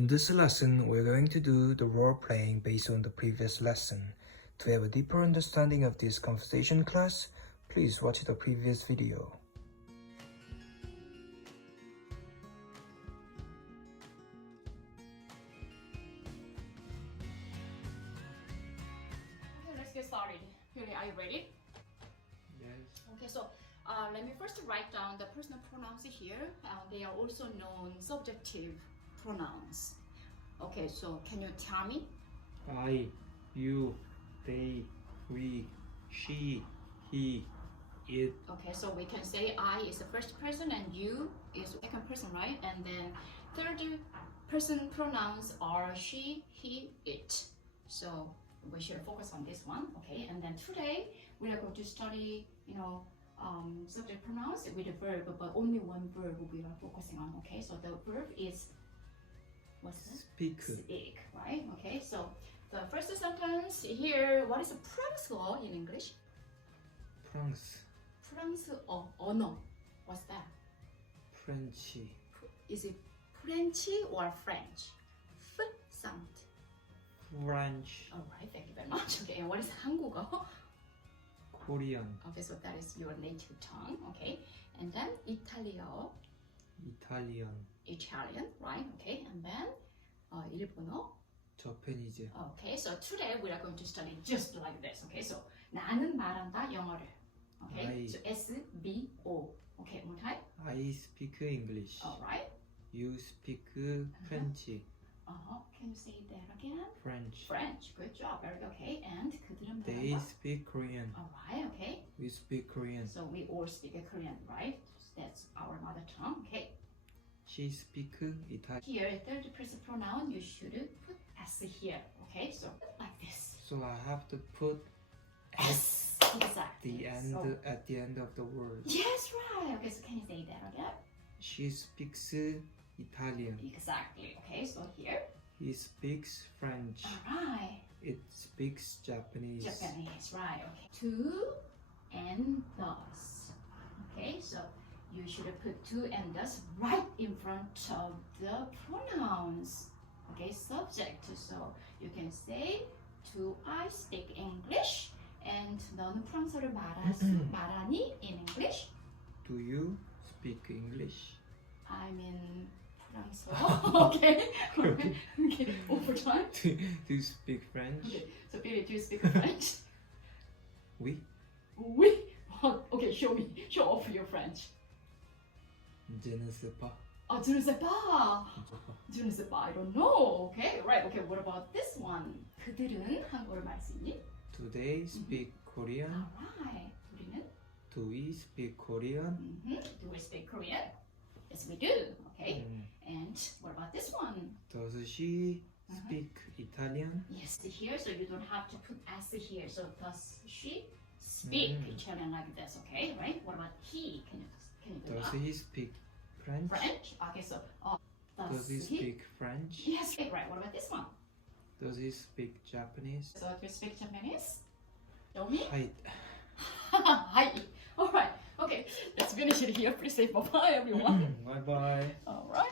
In this lesson, we're going to do the role playing based on the previous lesson. To have a deeper understanding of this conversation class, please watch the previous video. Okay, let's get started. Really, are you ready? Yes. Okay, so let me first write down the personal pronouns here. They are also known subjective pronouns. Okay, so can you tell me? I, you, they, we, she, he, it. Okay, so we can say I is the first person and you is the second person, right? And then third person pronouns are she, he, it. So we should focus on this one, okay? And then today we are going to study, subject pronouns with a verb, but only one verb we are focusing on, okay? So the verb is, what's that? Speak. Speak, right? Okay, so the first sentence here, what is 프랑스어 in English? 프랑스어, 언어. What's that? French. Is it French or French? F sound. French. All right, thank you very much. Okay, and what is 한국어? Korean. Okay, so that is your native tongue. Okay, and then 이탈리아어. Italian, right? Okay, and then 일본어. Japanese. Okay, so today we are going to study just like this. Okay, so 나는 말한다 영어를. Okay, I. so SVO. Okay, one more time. I speak English. All right. You speak French. Can you say that again? French. Good job. Very good. Okay, and 그들은 They 말한다. speak Korean. All right. Okay. We speak Korean. So we all speak Korean, right? That's our mother tongue. Okay. She speak Italian. Here, third person pronoun, you should put S here. Okay, so like this. So I have to put S. Exactly. So- at the end of the word. Yes, right. Okay, so can you say that again? She speaks Italian. Exactly. Okay, so here. He speaks French. All right. It speaks Japanese. Japanese, right? Okay. To and thus. Okay, so you should put to and thus right in front of the pronouns. Okay, subject. So you can say to I speak English and 너는 프랑스어를 말하니 in English. Do you speak English? I'm in 프랑스어. Okay. Okay. Over time. Do you speak French? Okay. So Billy, do you speak French? Oui. Oui. Okay, show me. Show off your French. Je ne sais pas. Oh, je ne sais pas. Je ne sais pas. I don't know. Okay, right. Okay, what about this one? 그들은 한국어를 말할 수 있니? Do they speak Korean? Alright. 우리는? Do we speak Korean? Do we speak Korean? Yes, we do. Okay. And what about this one? Does she speak Italian? Yes, here. So you don't have to put S here. So does she speak Italian like this? Okay, right? What about he? Can you do Does that? he speak French? French. Okay, so Does he speak French? Yes, right. What about this one? Does he speak Japanese? So do you speak Japanese? Show me. Hi. Hi. All right. Okay. Let's finish it here. Please say bye-bye, everyone. Bye bye. All right.